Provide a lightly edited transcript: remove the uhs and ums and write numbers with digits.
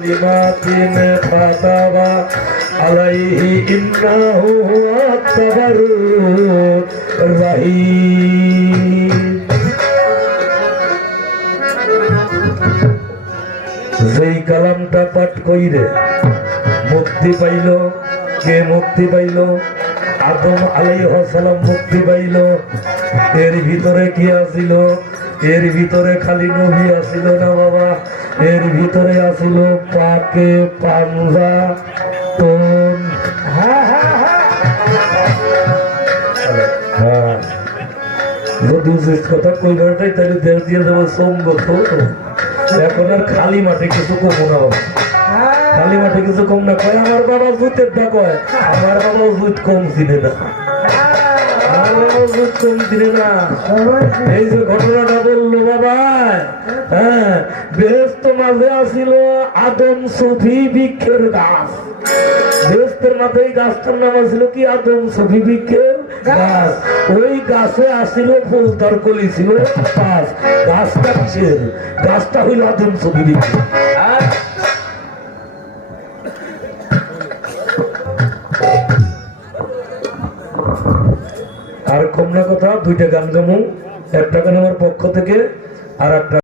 লিমাতিন ফাতাবা আলাইহি ইন্নাহু আত-তাবারুর রাহিম। যেই কালামটা পাঠ কইরে মুক্তি পাইল, কে মুক্তি পাইল? আদম আলাইহিস সালাম মুক্তি পাইল। এর ভিতরে কি আছিল? এর ভিতরে খালি নবী আছিল না বাবা, এর ভিতরে আছিল পাকে পাঞ্জা তোন। যদি কথা কইবারটাই তাহলে দেড় দিয়ে যাবো সোমগত। এখন আর খালি মাঠে কিছু কম না বাবা, খালি মাঠে কিছু কম না। কয় আমার বাবা জুতের দা, কয় আমার বাবা জুত কম চিনে না, এই যে ঘটনাটা বললো বাবা, হ্যাঁ, বেহেশত মাঝে আসিল আদম সফি বৃক্ষের গাছ। বেহেশতের মাঝে এই গাছটার নাম আসিল কি? আদম সফি বৃক্ষের গাছ। ওই গাছে আসিল ফুল, তার কলি ছিল গাছ। গাছটা কিসের? গাছটা হইল আদম সফি বৃক্ষ। আর কম না কথা, দুইটা গান গামু, একটা গান আমার পক্ষ থেকে আর একটা